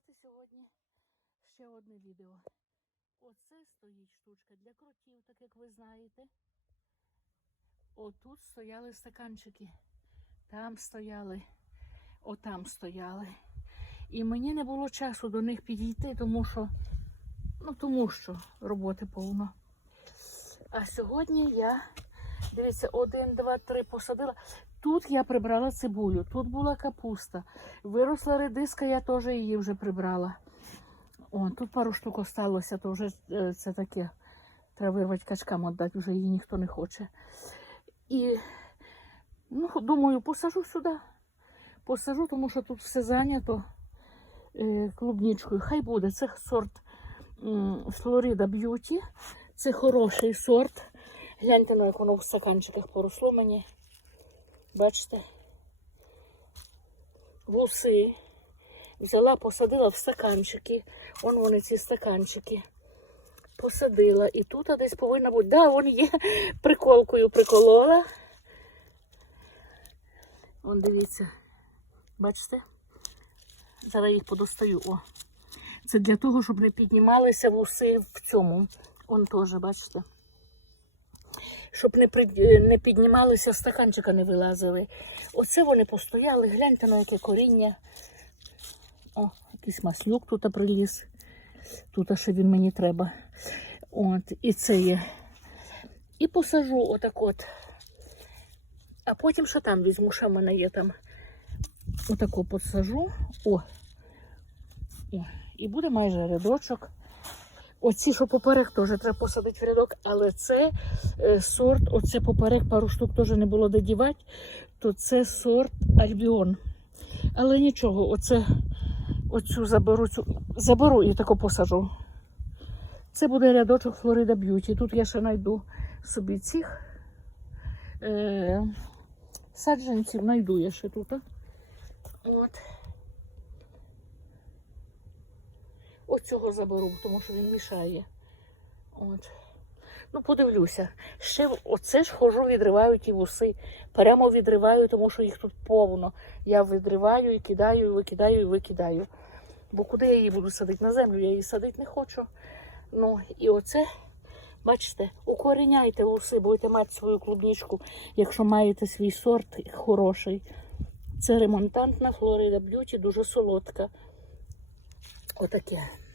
зняти сьогодні ще одне відео. Оце стоїть штучка для кротів, так як ви знаєте. Отут стояли стаканчики. Там стояли, отам стояли. І мені не було часу до них підійти, тому що, ну, тому що роботи повно. А сьогодні я, дивіться, один, два, три посадила. Тут я прибрала цибулю, тут була капуста. Виросла редиска, я теж її вже прибрала. О, тут пару штук осталося, то вже е, це таке. Треба вирвати качкам віддати, вже її ніхто не хоче. І ну, думаю, посажу сюди. Посажу, тому що тут все зайнято е, клубничкою. Хай буде. Це сорт Florida Beauty. Це хороший сорт. Гляньте, на як воно в стаканчиках поросло мені. Бачите? Вуси. Взяла, посадила в стаканчики. Вон вони ці стаканчики. Посадила. І тут десь повинна бути. Да, вон є. Приколкою приколола. Вон дивіться. Бачите? Зараз їх подостаю. О. Це для того, щоб не піднімалися вуси в цьому. Он теж, бачите? Щоб не, не піднімалися, стаканчика не вилазили. Оце вони постояли. Гляньте на яке коріння. О, якийсь маслюк тут приліз. Тут ще він мені треба. От, і це є. І посажу отак от. А потім що там візьму, що в мене є там. Отако посажу. О. О. І буде майже рядочок. Оці, що поперек, теж треба посадити в рядок, але це е, сорт, оце поперек пару штук теж не було де дівати, то це сорт Альбіон. Але нічого, оце, оцю заберу, цю, заберу і тако посажу. Це буде рядочок Флорида Б'юті. Тут я ще знайду собі цих е, саджанців, знайду я ще тут. От. Оцього заберу, тому що він мішає. От. Ну, подивлюся. Ще оце ж хожу, відриваю ті вуси. Прямо відриваю, тому що їх тут повно. Я відриваю і кидаю, і викидаю, і викидаю. Бо куди я її буду садити? На землю я її садити не хочу. Ну, і оце, бачите, укоріняйте вуси, будете мати свою клубничку, якщо маєте свій сорт хороший. Це ремонтантна Флорида Б'юті, дуже солодка. Outra aqui, ó. É.